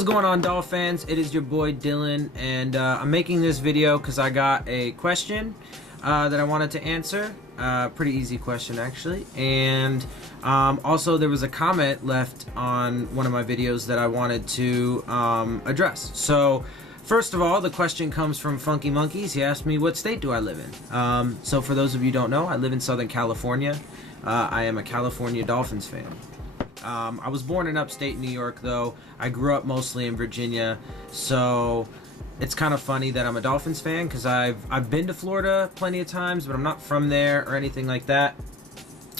What's going on, Dolphin fans? It is your boy Dillon, and I'm making this video because I got a question that I wanted to answer. Pretty easy question, actually. And also there was a comment left on one of my videos that I wanted to address. So first of all, the question comes from Funky Monkeys. He asked me, what state do I live in? So for those of you who don't know, I live in Southern California. I am a California Dolphins fan. I was born in upstate New York, though. I grew up mostly in Virginia, so it's kind of funny that I'm a Dolphins fan because I've been to Florida plenty of times, but I'm not from there or anything like that.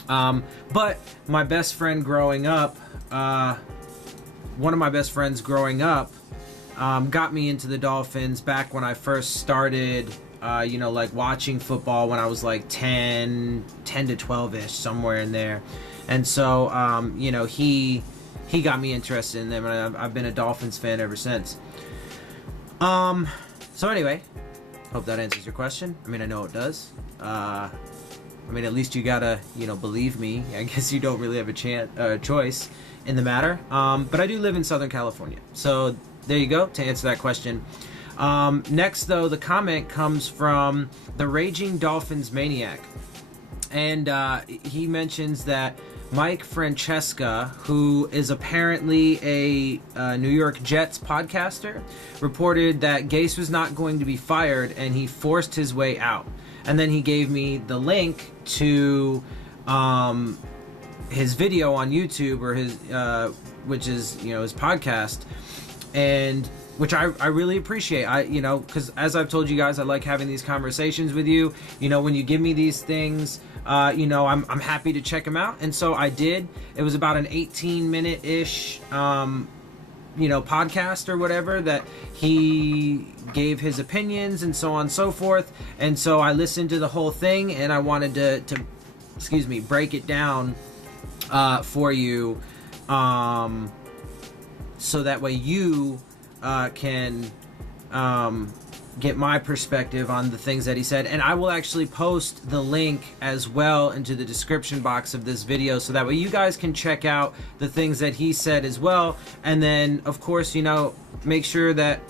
But my best friend growing up, one of my best friends growing up, got me into the Dolphins back when I first started, like watching football when I was like 10 to 12-ish, somewhere in there. And so, he got me interested in them, and I've been a Dolphins fan ever since. So anyway, hope that answers your question. I mean, I know it does. At least you gotta, believe me. I guess you don't really have a choice in the matter. But I do live in Southern California. So there you go, to answer that question. Next, though, the comment comes from the Raging Dolphins Maniac. And he mentions that Mike Francesca, who is apparently a New York Jets podcaster, reported that Gase was not going to be fired and he forced his way out. And then he gave me the link to his video on YouTube, or his which is his podcast, and which I really appreciate. Because as I've told you guys, I like having these conversations with you. When you give me these things, I'm happy to check them out. And so I did. It was about an 18-minute-ish, podcast or whatever, that he gave his opinions and so on and so forth. And so I listened to the whole thing, and I wanted to break it down for you, so that way you can get my perspective on the things that he said. And I will actually post the link as well into the description box of this video, so that way you guys can check out the things that he said as well. And then, of course, make sure that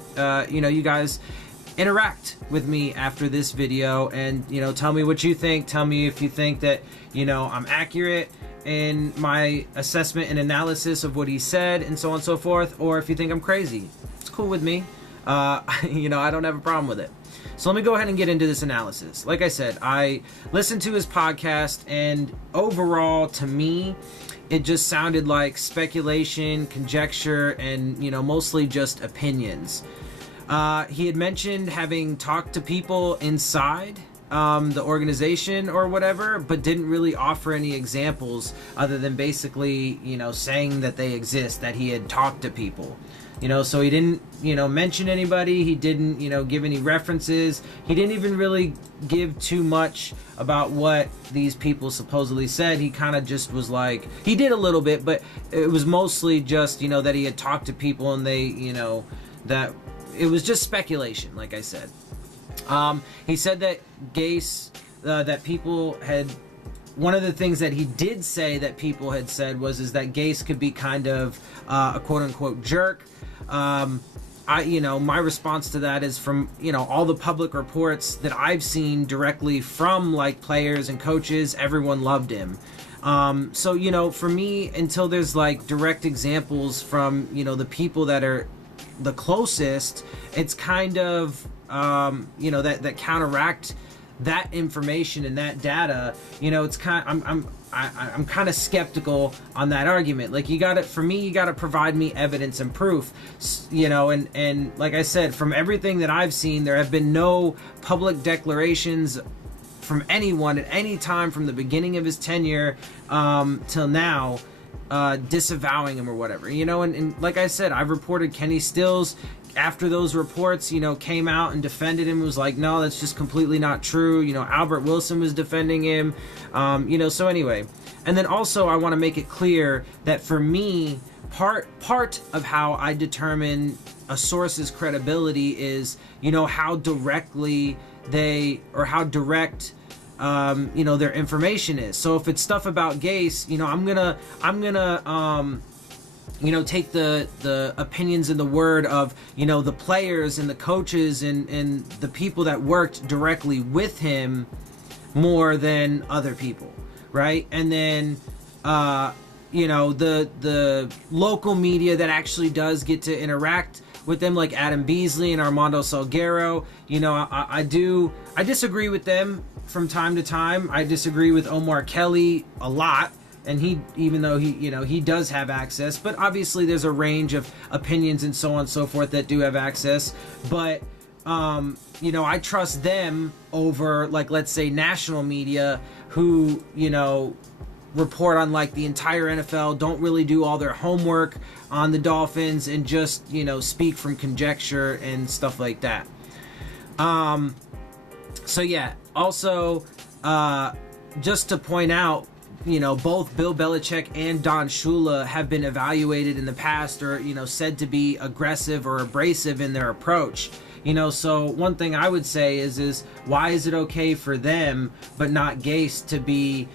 you guys interact with me after this video, and tell me what you think. Tell me if you think that I'm accurate in my assessment and analysis of what he said, and so on and so forth, or if you think I'm crazy. It's cool with me. I don't have a problem with it. So let me go ahead and get into this analysis. Like I said, I listened to his podcast, and overall, to me, it just sounded like speculation, conjecture, and mostly just opinions. He had mentioned having talked to people inside the organization or whatever, but didn't really offer any examples other than basically, saying that they exist, that he had talked to people. So he didn't, mention anybody. He didn't, give any references. He didn't even really give too much about what these people supposedly said. He kind of just was like, he did a little bit, but it was mostly just, that he had talked to people, and they, that it was just speculation, like I said. He said that Gase, that people had, one of the things that he did say that people had said is that Gase could be kind of a quote-unquote jerk. My response to that is, from, all the public reports that I've seen directly from, like, players and coaches, everyone loved him. So, for me, until there's, like, direct examples from, the people that are the closest, it's kind of, that counteract that information and that data. It's kind of, I'm kind of skeptical on that argument. Like, you gotta provide me evidence and proof, and like I said, from everything that I've seen, there have been no public declarations from anyone at any time from the beginning of his tenure till now, disavowing him or whatever, and like I said, I've reported Kenny Stills, after those reports, came out and defended him, was like, no, that's just completely not true. Albert Wilson was defending him. So anyway. And then also, I want to make it clear that for me, part of how I determine a source's credibility is, how directly how direct, their information is. So if it's stuff about Gase, I'm gonna take the opinions and the word of, the players and the coaches and the people that worked directly with him more than other people, right? And then, the local media that actually does get to interact with them, like Adam Beasley and Armando Salguero, I disagree with them from time to time. I disagree with Omar Kelly a lot. And even though he does have access, but obviously there's a range of opinions and so on and so forth that do have access. But, I trust them over, like, let's say national media who, report on like the entire NFL, don't really do all their homework on the Dolphins and just, speak from conjecture and stuff like that. So yeah, also, just to point out, both Bill Belichick and Don Shula have been evaluated in the past or, said to be aggressive or abrasive in their approach. So one thing I would say is why is it okay for them but not Gase to be,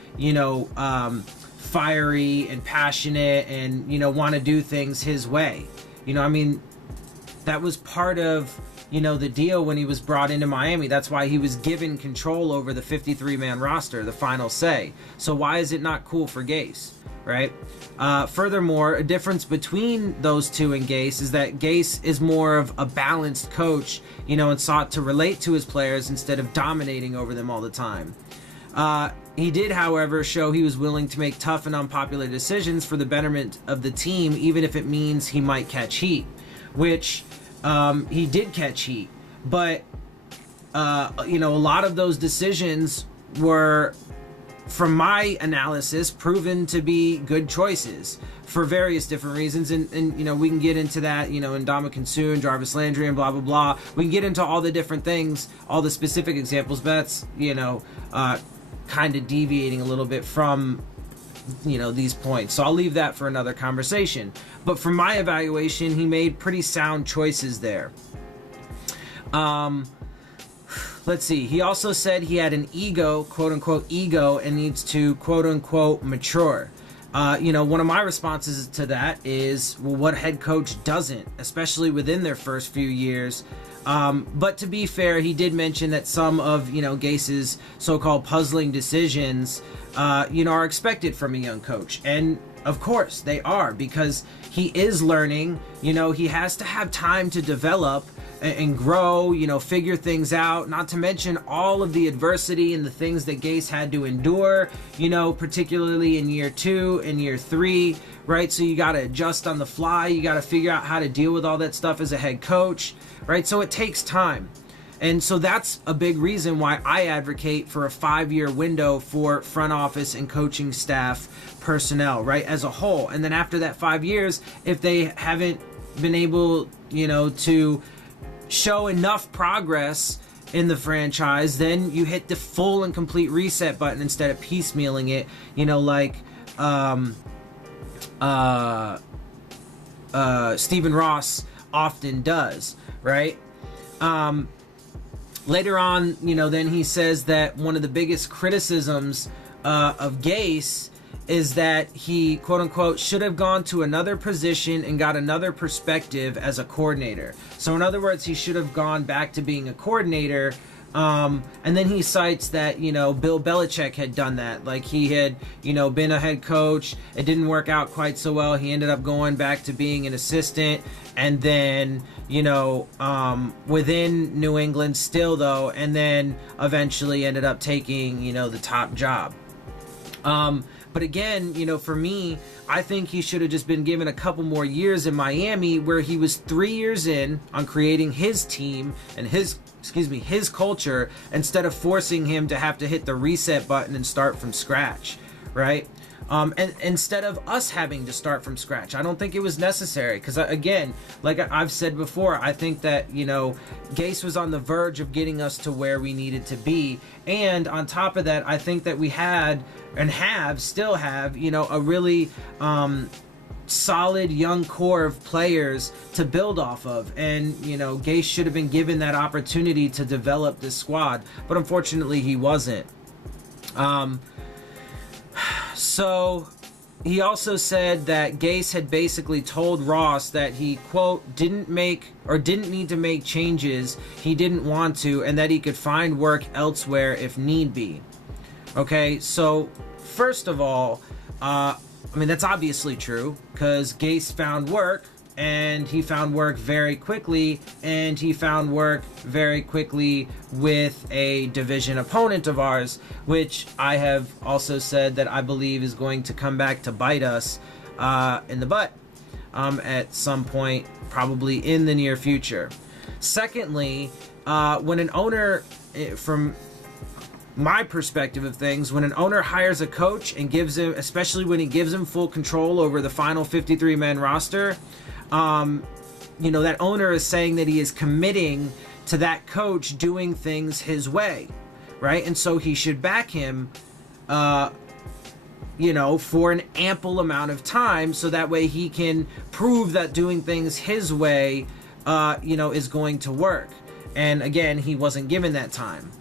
fiery and passionate and, want to do things his way? That was part of, the deal when he was brought into Miami. That's why he was given control over the 53-man roster, the final say. So why is it not cool for Gase, right? Furthermore, a difference between those two and Gase is that Gase is more of a balanced coach, and sought to relate to his players instead of dominating over them all the time. He did, however, show he was willing to make tough and unpopular decisions for the betterment of the team, even if it means he might catch heat, which he did catch heat. But, a lot of those decisions were, from my analysis, proven to be good choices for various different reasons. And we can get into that, Ndamukong Suh and Jarvis Landry and blah, blah, blah. We can get into all the different things, all the specific examples, but that's, kind of deviating a little bit from, these points. So I'll leave that for another conversation. But from my evaluation, he made pretty sound choices there. Let's see. He also said he had an ego, quote unquote ego, and needs to quote unquote mature. One of my responses to that is, well, what head coach doesn't, especially within their first few years? But to be fair, he did mention that some of, Gase's so-called puzzling decisions, are expected from a young coach. And of course they are, because he is learning, he has to have time to develop and grow, figure things out, not to mention all of the adversity and the things that Gase had to endure, particularly in year 2 and year 3, right? So you got to adjust on the fly. You got to figure out how to deal with all that stuff as a head coach, right? So it takes time. And so that's a big reason why I advocate for a 5-year window for front office and coaching staff personnel, right, as a whole. And then after that 5 years, if they haven't been able, to show enough progress in the franchise, then you hit the full and complete reset button instead of piecemealing it, like Stephen Ross often does, right? Later on, then he says that one of the biggest criticisms of Gase is that he, quote unquote, should have gone to another position and got another perspective as a coordinator. So in other words, he should have gone back to being a coordinator. And then he cites that, Bill Belichick had done that. Like he had, been a head coach. It didn't work out quite so well. He ended up going back to being an assistant. And then, within New England still though, and then eventually ended up taking, the top job. But again, for me, I think he should have just been given a couple more years in Miami, where he was 3 years in on creating his team and his culture, instead of forcing him to have to hit the reset button and start from scratch, right? And instead of us having to start from scratch. I don't think it was necessary, because again, like I've said before, I think that, Gase was on the verge of getting us to where we needed to be. And on top of that, I think that we had and still have, a really solid young core of players to build off of. And, Gase should have been given that opportunity to develop this squad, but unfortunately he wasn't. So, he also said that Gase had basically told Ross that he, quote, didn't need to make changes he didn't want to, and that he could find work elsewhere if need be. Okay, so first of all, I mean, that's obviously true, because Gase found work, and he found work very quickly, and he found work very quickly with a division opponent of ours, which I have also said that I believe is going to come back to bite us in the butt at some point, probably in the near future. Secondly, when an owner, from my perspective of things, when an owner hires a coach and gives him, especially when he gives him full control over the final 53-man roster, that owner is saying that he is committing to that coach doing things his way, right? And so he should back him, for an ample amount of time, so that way he can prove that doing things his way, is going to work. And again, he wasn't given that time.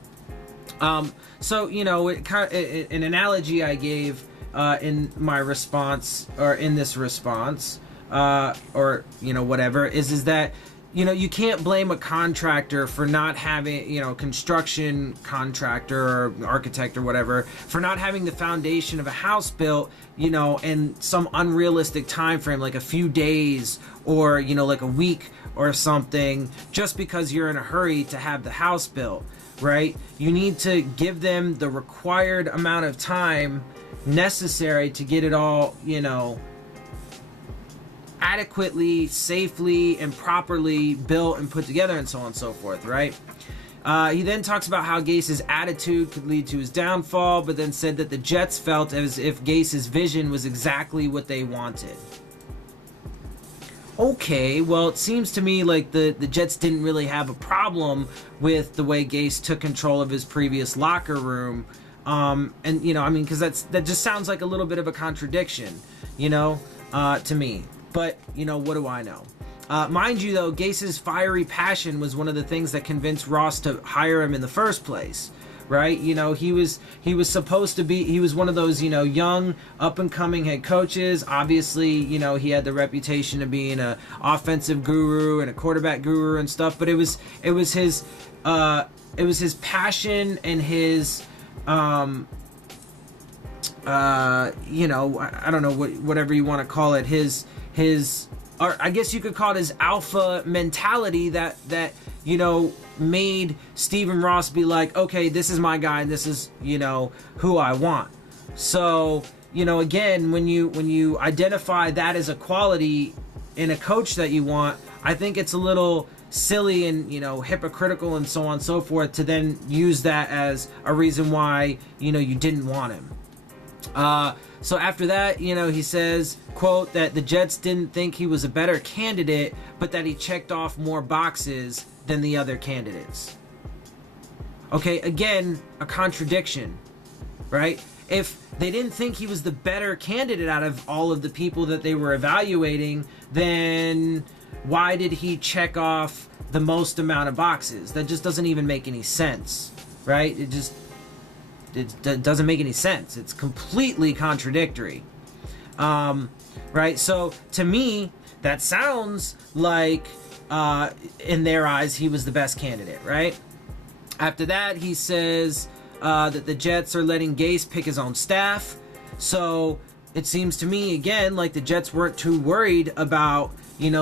So, an analogy I gave in my response, or in this response, whatever, is that, you can't blame a contractor for not having, construction contractor or architect or whatever, for not having the foundation of a house built, in some unrealistic time frame, like a few days or, like a week or something, just because you're in a hurry to have the house built, right? You need to give them the required amount of time necessary to get it all, adequately, safely, and properly built and put together, and so on and so forth, right? He then talks about how Gase's attitude could lead to his downfall, but then said that the Jets felt as if Gase's vision was exactly what they wanted. Okay, well, it seems to me like the Jets didn't really have a problem with the way Gase took control of his previous locker room. Because that just sounds like a little bit of a contradiction, to me. But, what do I know? Mind you, though, Gase's fiery passion was one of the things that convinced Ross to hire him in the first place, right? He was supposed to be, he was one of those, young, up-and-coming head coaches. Obviously, he had the reputation of being an offensive guru and a quarterback guru and stuff, but it was his passion and his, I don't know, whatever you want to call it, his, or I guess you could call it his alpha mentality that made Stephen Ross be like, okay, this is my guy and this is, who I want. So, again, when you identify that as a quality in a coach that you want, I think it's a little silly and, hypocritical and so on and so forth to then use that as a reason why, you didn't want him. So after that, he says, quote, that the Jets didn't think he was a better candidate, but that he checked off more boxes than the other candidates. Okay, again, a contradiction, right? If they didn't think he was the better candidate out of all of the people that they were evaluating, then why did he check off the most amount of boxes? That just doesn't even make any sense, right? It doesn't make any sense. It's completely contradictory. Right? So, to me, that sounds like, in their eyes, he was the best candidate, right? After that, he says that the Jets are letting Gase pick his own staff. So, it seems to me, again, like the Jets weren't too worried about,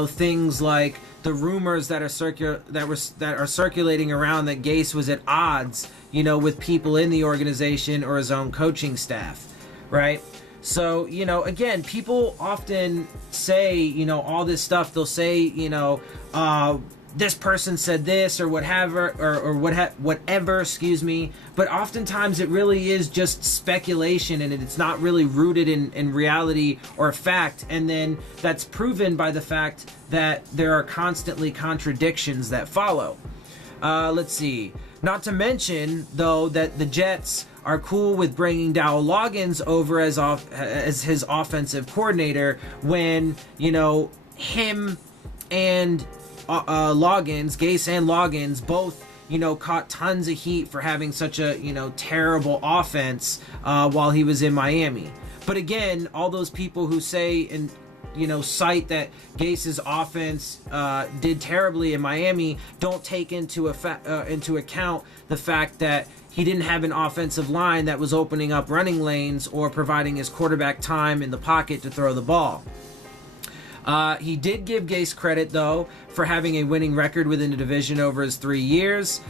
things like the rumors that are circulating around that Gase was at odds, with people in the organization or his own coaching staff, right? So, again, people often say, all this stuff. They'll say, this person said this or whatever, or whatever, excuse me. But oftentimes it really is just speculation, and it's not really rooted in reality or fact. And then that's proven by the fact that there are constantly contradictions that follow. Let's see. Not to mention, though, that the Jets are cool with bringing Dowell Loggins over as his offensive coordinator when, him and Gase and Loggins both, caught tons of heat for having such a, terrible offense while he was in Miami. But again, all those people who say and cite that Gase's offense did terribly in Miami don't take into account the fact that he didn't have an offensive line that was opening up running lanes or providing his quarterback time in the pocket to throw the ball. He did give Gase credit, though, for having a winning record within the division over his 3 years.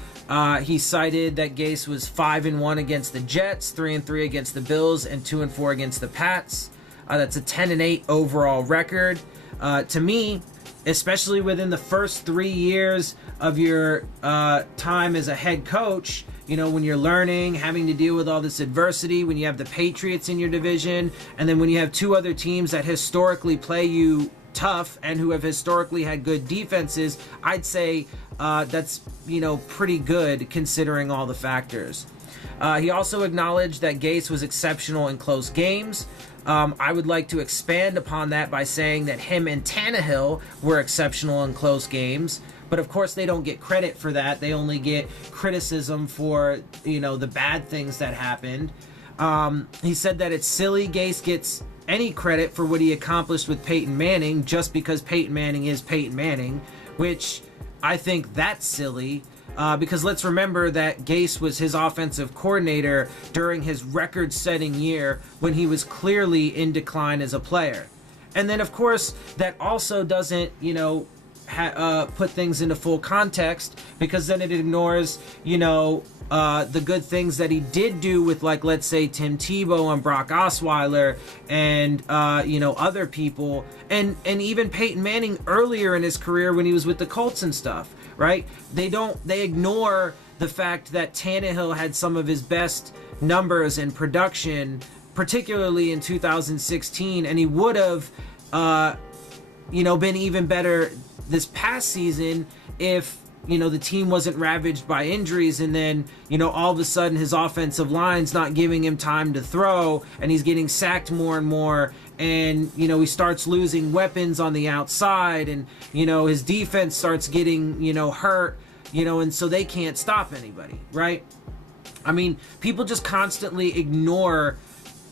He cited that Gase was 5-1 against the Jets, 3-3 against the Bills, and 2-4 against the Pats. That's a 10-8 overall record. To me, especially within the first 3 years of your time as a head coach, when you're learning, having to deal with all this adversity, when you have the Patriots in your division, and then when you have two other teams that historically play you tough and who have historically had good defenses, I'd say that's pretty good considering all the factors. He also acknowledged that Gase was exceptional in close games. I would like to expand upon that by saying that him and Tannehill were exceptional in close games, but of course they don't get credit for that. They only get criticism for the bad things that happened. He said that it's silly Gase gets any credit for what he accomplished with Peyton Manning just because Peyton Manning is Peyton Manning, which I think that's silly. Because let's remember that Gase was his offensive coordinator during his record-setting year when he was clearly in decline as a player. And then, of course, that also doesn't, put things into full context, because then it ignores, the good things that he did do with, like, let's say, Tim Tebow and Brock Osweiler and, other people, and even Peyton Manning earlier in his career when he was with the Colts and stuff. Right? They ignore the fact that Tannehill had some of his best numbers and production, particularly in 2016, and he would have, been even better this past season if, the team wasn't ravaged by injuries, and then, all of a sudden his offensive line's not giving him time to throw, and he's getting sacked more and more, and, he starts losing weapons on the outside, and, his defense starts getting, hurt, and so they can't stop anybody, right? I mean, people just constantly ignore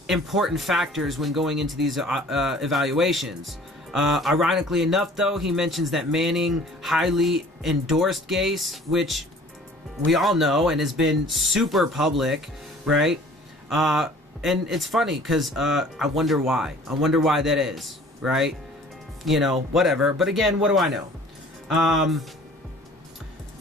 important factors when going into these evaluations. Ironically enough, though, he mentions that Manning highly endorsed Gase, which we all know and has been super public, right? And it's funny because I wonder why. I wonder why that is, right? Whatever. But again, what do I know?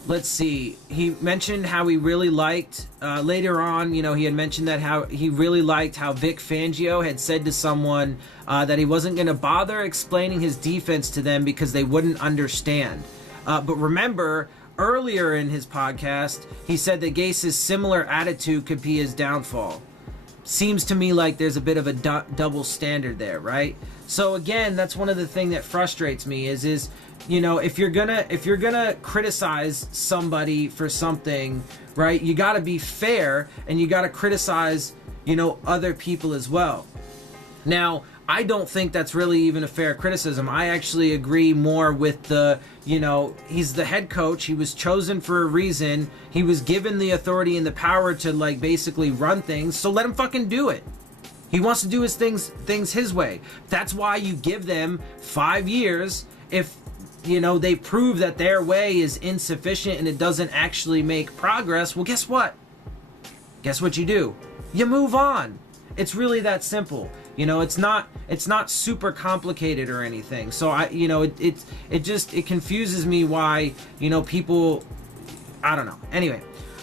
Let's see. He mentioned how he really liked, later on, he had mentioned that how he really liked how Vic Fangio had said to someone that he wasn't going to bother explaining his defense to them because they wouldn't understand. But remember, earlier in his podcast, he said that Gase's similar attitude could be his downfall. Seems to me like there's a bit of a double standard there, right? So again, that's one of the things that frustrates me is if you're gonna criticize somebody for something, right, you got to be fair and you got to criticize other people as well. Now, I don't think that's really even a fair criticism. I actually agree more with the, he's the head coach. He was chosen for a reason. He was given the authority and the power to, like, basically run things. So let him fucking do it. He wants to do his things his way. That's why you give them 5 years. If, they prove that their way is insufficient and it doesn't actually make progress, well, guess what? Guess what you do? You move on. It's really that simple. It's not super complicated or anything. So it confuses me why, people, I don't know. Anyway,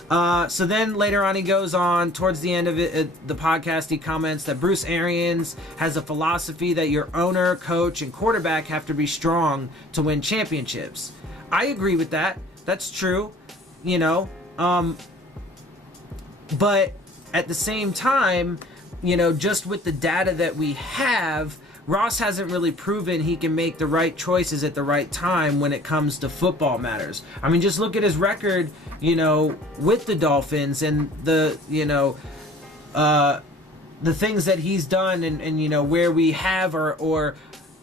so then later on he goes on towards the end of the podcast, he comments that Bruce Arians has a philosophy that your owner, coach, and quarterback have to be strong to win championships. I agree with that. That's true, but at the same time, just with the data that we have, Ross hasn't really proven he can make the right choices at the right time when it comes to football matters. I mean, just look at his record, with the Dolphins and the things that he's done and where we have or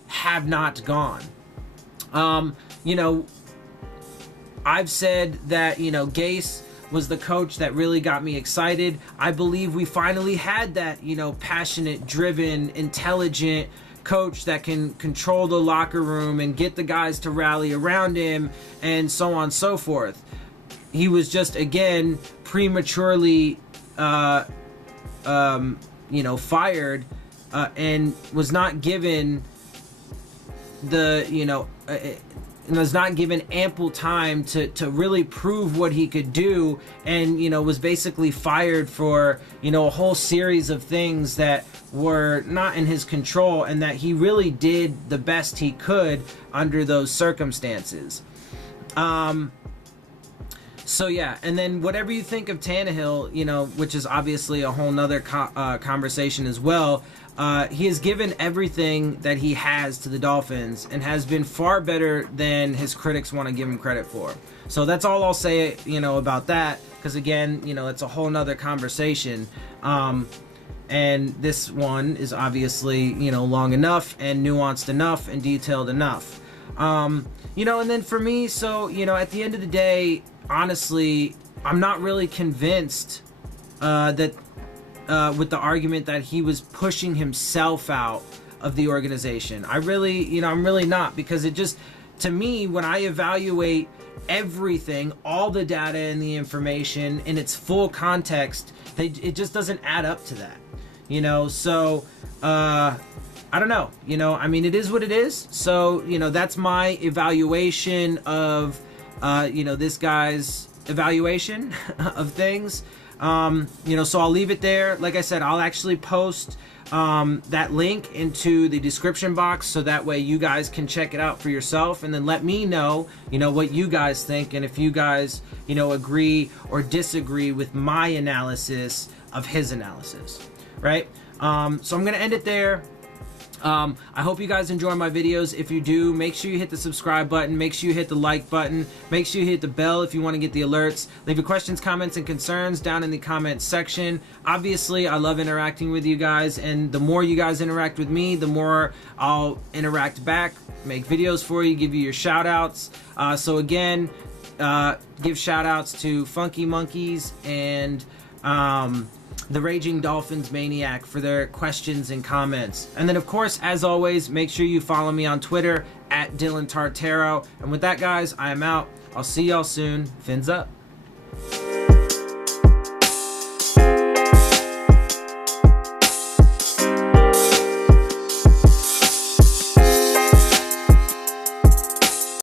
have not gone. I've said that, Gase was the coach that really got me excited. I believe we finally had that, you know, passionate, driven, intelligent coach that can control the locker room and get the guys to rally around him and so on and so forth. He was just, again, prematurely fired and was not given the, was not given ample time to really prove what he could do, and, was basically fired for, a whole series of things that were not in his control, and that he really did the best he could under those circumstances. So yeah, and then whatever you think of Tannehill, which is obviously a whole nother conversation as well, he has given everything that he has to the Dolphins and has been far better than his critics want to give him credit for. So that's all I'll say, about that, because again, it's a whole nother conversation. And this one is obviously, long enough and nuanced enough and detailed enough. And then for me, so, at the end of the day, honestly, I'm not really convinced that with the argument that he was pushing himself out of the organization. I'm really not, because it just, to me, when I evaluate everything, all the data and the information in its full context, it just doesn't add up to that. So I don't know. It is what it is. So, that's my evaluation of this guy's evaluation of things. So I'll leave it there. Like I said, I'll actually post that link into the description box, so that way you guys can check it out for yourself, and then let me know, what you guys think, and if you guys, agree or disagree with my analysis of his analysis, right? So I'm going to end it there. I hope you guys enjoy my videos. If you do, make sure you hit the subscribe button. Make sure you hit the like button. Make sure you hit the bell if you want to get the alerts. Leave your questions, comments, and concerns down in the comments section. Obviously, I love interacting with you guys, and the more you guys interact with me, the more I'll interact back, make videos for you, give you your shout outs. So again, give shout outs to Funky Monkeys and the Raging Dolphins Maniac for their questions and comments. And then, of course, as always, make sure you follow me on Twitter at Dillon Tartaro. And with that, guys, I am out. I'll see y'all soon. Fins up.